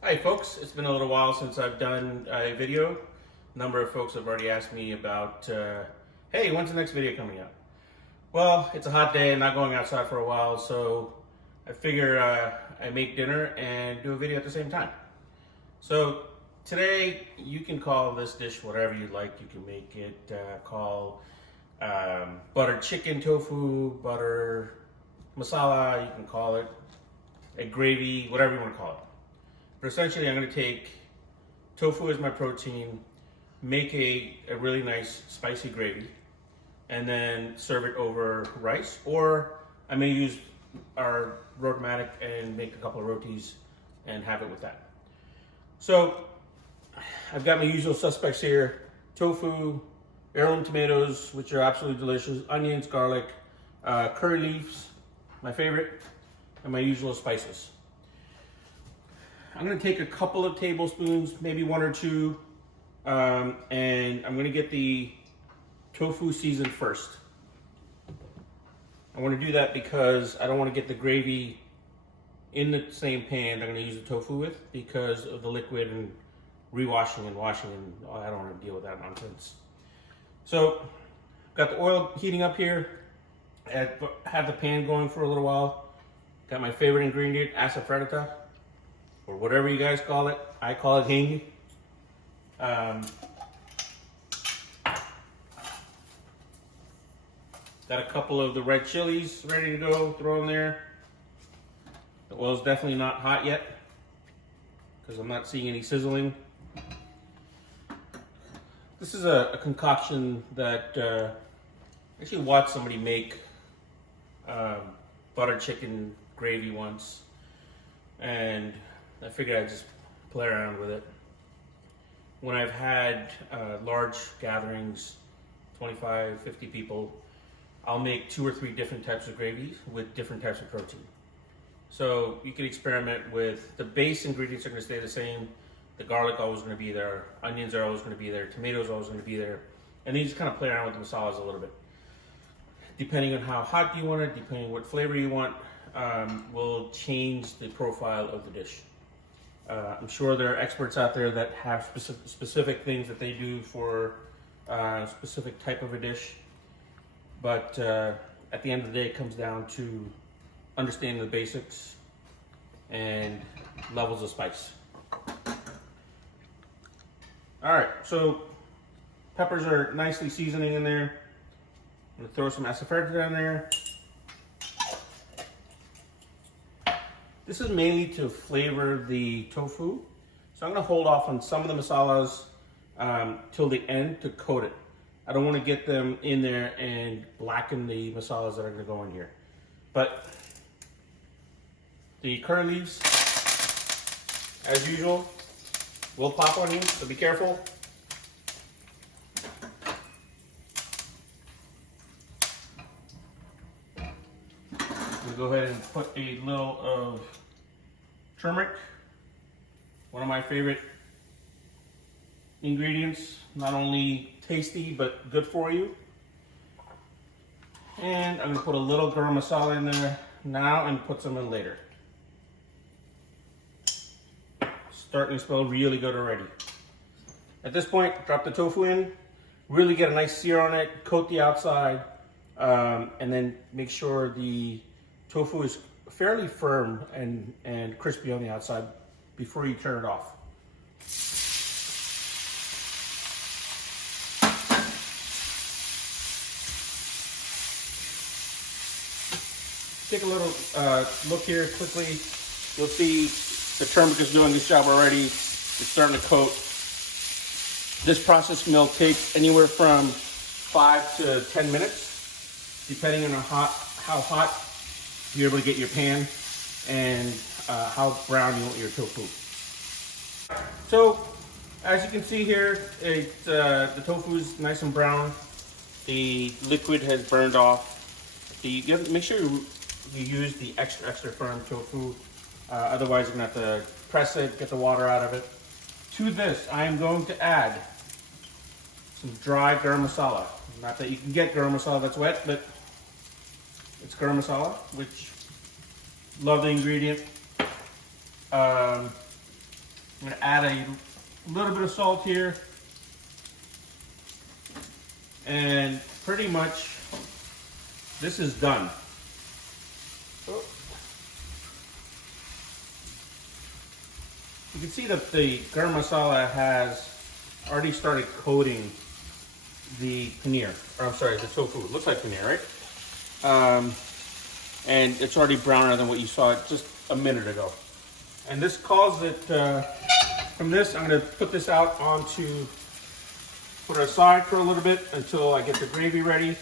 Hi folks, it's been a little while since I've done a video. A number of folks have already asked me about, hey, when's the next video coming out? Well, it's a hot day and not going outside for a while, so I figure I make dinner and do a video at the same time. So today, you can call this dish whatever you like. You can make it butter chicken tofu, butter masala, you can call it a gravy, whatever you want to call it. But essentially, I'm going to take tofu as my protein, make a really nice spicy gravy, and then serve it over rice. Or I may use our Rotomatic and make a couple of rotis and have it with that. So I've got my usual suspects here: tofu, heirloom tomatoes, which are absolutely delicious, onions, garlic, curry leaves, my favorite, and my usual spices. I'm going to take a couple of tablespoons, maybe one or two, and I'm going to get the tofu seasoned first. I want to do that because I don't want to get the gravy in the same pan I'm going to use the tofu with because of the liquid and rewashing and washing, and I don't want to deal with that nonsense. So, got the oil heating up here. Had the pan going for a little while. Got my favorite ingredient, asafoetida, or whatever you guys call it. I call it hingi. Got a couple of the red chilies ready to go, throw in there. The oil's definitely not hot yet because I'm not seeing any sizzling. This is a concoction that I actually watched somebody make butter chicken gravy once, and I figured I'd just play around with it. When I've had large gatherings, 25, 50 people, I'll make 2 or 3 different types of gravies with different types of protein. So you can experiment with, the base ingredients are going to stay the same. The garlic always going to be there, onions are always going to be there, tomatoes are always going to be there, and then you just kind of play around with the masalas a little bit. Depending on how hot you want it, depending on what flavor you want, will change the profile of the dish. I'm sure there are experts out there that have specific things that they do for a specific type of a dish, but at the end of the day, it comes down to understanding the basics and levels of spice. All right, so peppers are nicely seasoning in there. I'm gonna throw some asafoetida in there. This is mainly to flavor the tofu, so I'm gonna hold off on some of the masalas till the end to coat it. I don't want to get them in there and blacken the masalas that are gonna go in here. But the curry leaves, as usual, will pop on you, so be careful. We'll go ahead and put a little of turmeric, one of my favorite ingredients, not only tasty but good for you. And I'm gonna put a little garam masala in there now and put some in later. Starting to smell really good already. At this point, drop the tofu in, really get a nice sear on it, coat the outside, and then make sure the tofu is fairly firm and crispy on the outside before you turn it off. Take a little look here quickly. You'll see the turmeric is doing this job already. It's starting to coat. This process will take anywhere from 5 to 10 minutes, depending on how hot you're able to get your pan and how brown you want your tofu. So, as you can see here, the tofu is nice and brown. The liquid has burned off. You have to make sure you use the extra firm tofu. Otherwise, you're going to have to press it, get the water out of it. To this, I am going to add some dry garam masala. Not that you can get garam masala that's wet, but it's garam masala, which love the ingredient. I'm gonna add a little bit of salt here. And pretty much this is done. Oh. You can see that the garam masala has already started coating the paneer, or I'm sorry, the tofu. It looks like paneer, right? And it's already browner than what you saw just a minute ago. And this calls it, from this, I'm gonna put this out onto, put it aside for a little bit until I get the gravy ready.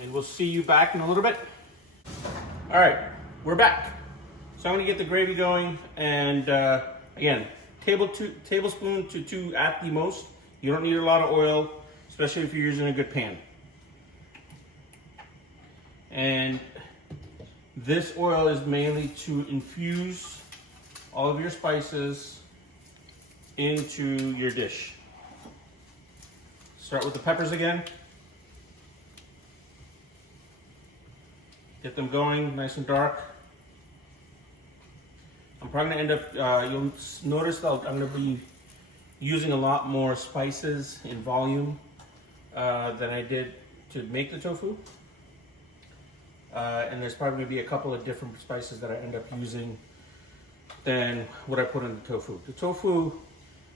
And we'll see you back in a little bit. All right, we're back. So I'm gonna get the gravy going, and again, tablespoon to 2 at the most. You don't need a lot of oil, especially if you're using a good pan. And this oil is mainly to infuse all of your spices into your dish. Start with the peppers again. Get them going nice and dark. I'm probably gonna end up, you'll notice that I'm gonna be using a lot more spices in volume than I did to make the tofu. And there's probably gonna be a couple of different spices that I end up using than what I put in the tofu. The tofu,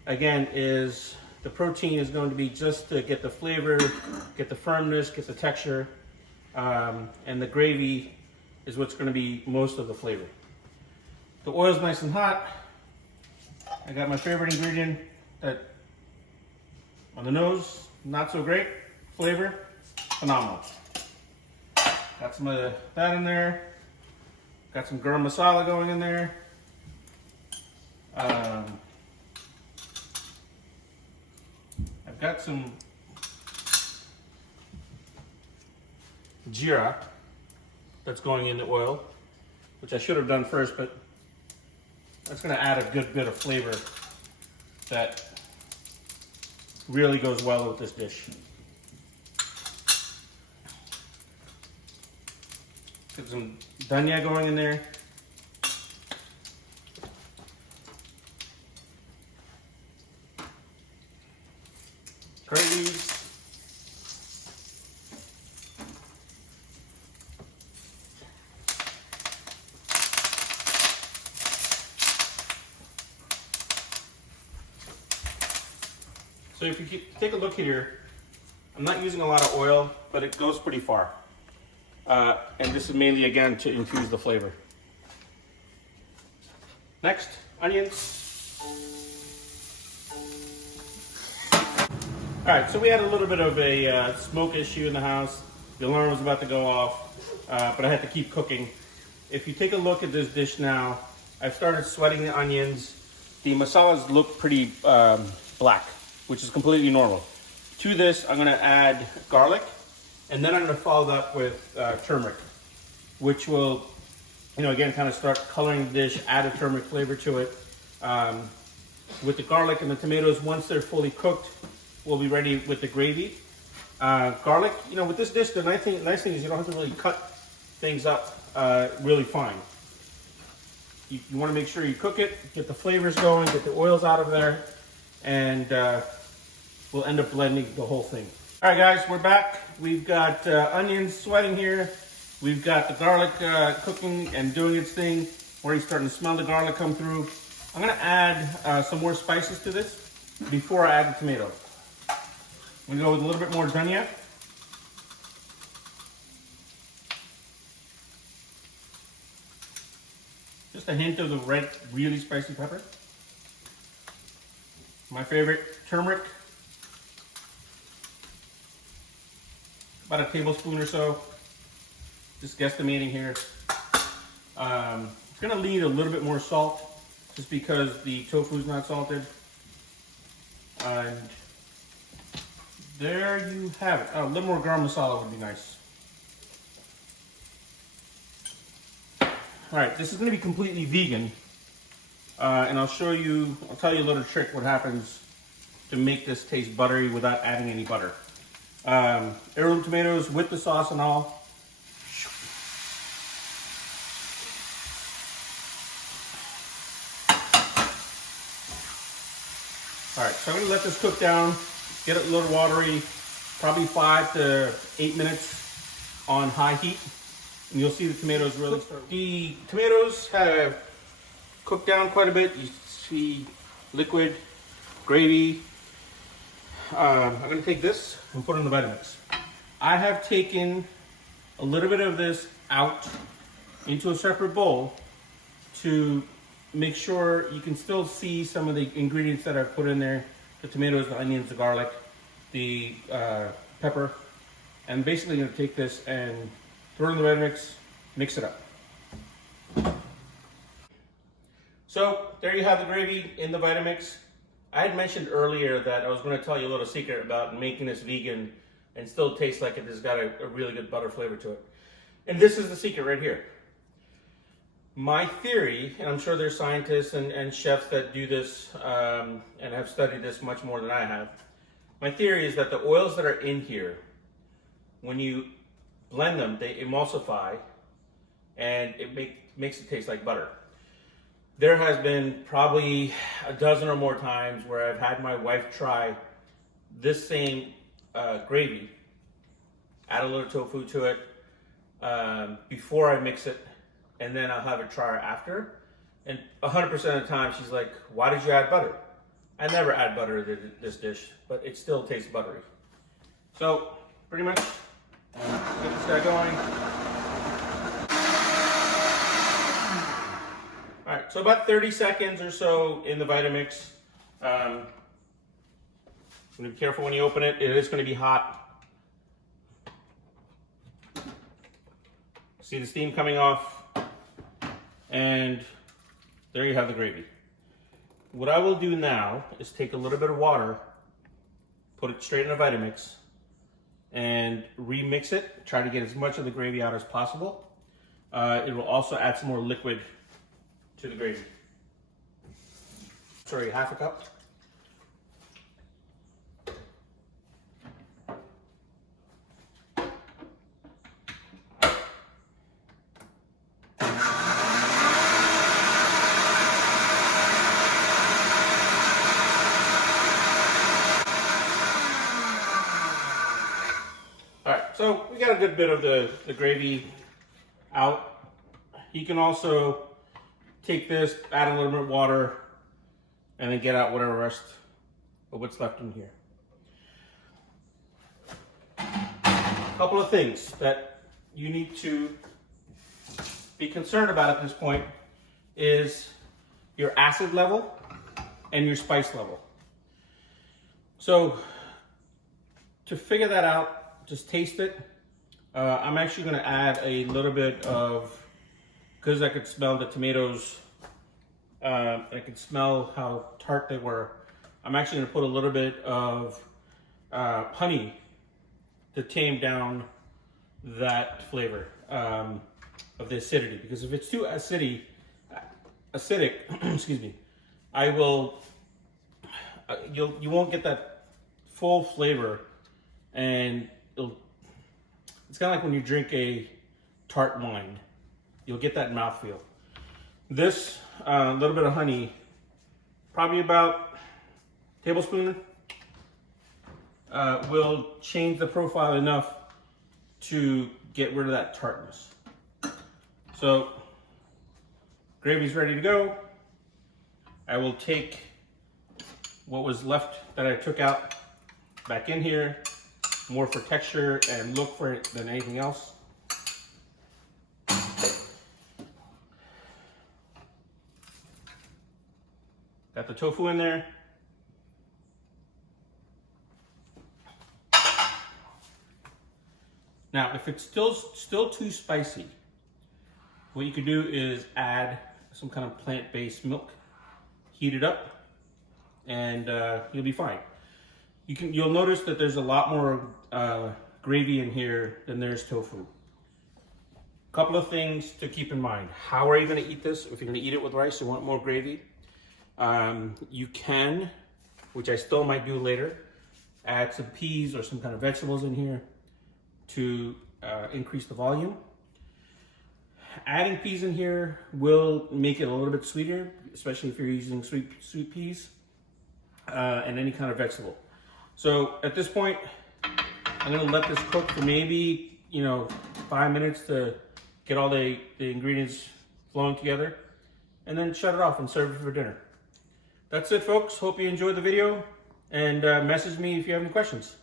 again, is, the protein is going to be just to get the flavor, get the firmness, get the texture, and the gravy is what's gonna be most of the flavor. The oil's nice and hot. I got my favorite ingredient that, on the nose, not so great. Flavor, phenomenal. Got some of that in there. Got some garam masala going in there. I've got some jeera that's going in the oil, which I should have done first, but that's going to add a good bit of flavor that really goes well with this dish. Get some dhania going in there. Curry leaves. So if you take a look here, I'm not using a lot of oil, but it goes pretty far. And this is mainly, again, to infuse the flavor. Next, onions. All right, so we had a little bit of a smoke issue in the house. The alarm was about to go off, but I had to keep cooking. If you take a look at this dish now, I've started sweating the onions. The masalas look pretty black, which is completely normal. To this, I'm gonna add garlic, and then I'm gonna follow that up with turmeric, which will, again, kind of start coloring the dish, add a turmeric flavor to it. With the garlic and the tomatoes, once they're fully cooked, we'll be ready with the gravy. Garlic, with this dish, the nice thing is you don't have to really cut things up really fine. You wanna make sure you cook it, get the flavors going, get the oils out of there, and we'll end up blending the whole thing. All right, guys, we're back. We've got onions sweating here. We've got the garlic cooking and doing its thing. We're already starting to smell the garlic come through. I'm gonna add some more spices to this before I add the tomatoes. I'm gonna go with a little bit more dhania. Just a hint of the red, really spicy pepper. My favorite, turmeric. About a tablespoon or so. Just guesstimating here. I'm gonna need a little bit more salt just because the tofu is not salted. And there you have it. Oh, a little more garam masala would be nice. All right, this is gonna be completely vegan. And I'll tell you a little trick what happens to make this taste buttery without adding any butter. Heirloom tomatoes with the sauce and all. All right, so I'm gonna let this cook down, get it a little watery, probably 5 to 8 minutes on high heat. And you'll see the tomatoes really start. The tomatoes have cooked down quite a bit. You see liquid gravy. I'm gonna take this and put it in the Vitamix. I have taken a little bit of this out into a separate bowl to make sure you can still see some of the ingredients that I've put in there. The tomatoes, the onions, the garlic, the pepper. And basically I'm gonna take this and throw it in the Vitamix, mix it up. So there you have the gravy in the Vitamix. I had mentioned earlier that I was going to tell you a little secret about making this vegan and still taste like it has got a really good butter flavor to it. And this is the secret right here. My theory, and I'm sure there's scientists and chefs that do this and have studied this much more than I have. My theory is that the oils that are in here, when you blend them, they emulsify and it makes it taste like butter. There has been probably a dozen or more times where I've had my wife try this same gravy, add a little tofu to it before I mix it, and then I'll have her try it after. And 100% of the time she's like, why did you add butter? I never add butter to this dish, but it still tastes buttery. So pretty much, get this guy going. All right, so about 30 seconds or so in the Vitamix. Be careful when you open it. It is going to be hot. See the steam coming off. And there you have the gravy. What I will do now is take a little bit of water, put it straight in the Vitamix, and remix it. Try to get as much of the gravy out as possible. It will also add some more liquid to the gravy. Sorry, half a cup. All right, so we got a good bit of the gravy out. You can also take this, add a little bit of water, and then get out whatever rest of what's left in here. A couple of things that you need to be concerned about at this point is your acid level and your spice level. So to figure that out, just taste it. I'm actually going to add a little bit of, because I could smell the tomatoes, I could smell how tart they were. I'm actually going to put a little bit of honey to tame down that flavor of the acidity. Because if it's too acidic, excuse me, you won't get that full flavor, and it's kind of like when you drink a tart wine. You'll get that mouthfeel. This little bit of honey, probably about a tablespoon, will change the profile enough to get rid of that tartness. So, gravy's ready to go. I will take what was left that I took out back in here, more for texture and look for it than anything else. Got the tofu in there. Now, if it's still too spicy, what you could do is add some kind of plant-based milk, heat it up, and you'll be fine. You'll notice that there's a lot more gravy in here than there's tofu. Couple of things to keep in mind. How are you going to eat this? If you're going to eat it with rice, you want more gravy. You can, which I still might do later, add some peas or some kind of vegetables in here to increase the volume. Adding peas in here will make it a little bit sweeter, especially if you're using sweet peas. and any kind of vegetable. So at this point, I'm gonna let this cook for maybe, 5 minutes to get all the ingredients flowing together, and then shut it off and serve it for dinner. That's it, folks. Hope you enjoyed the video, and message me if you have any questions.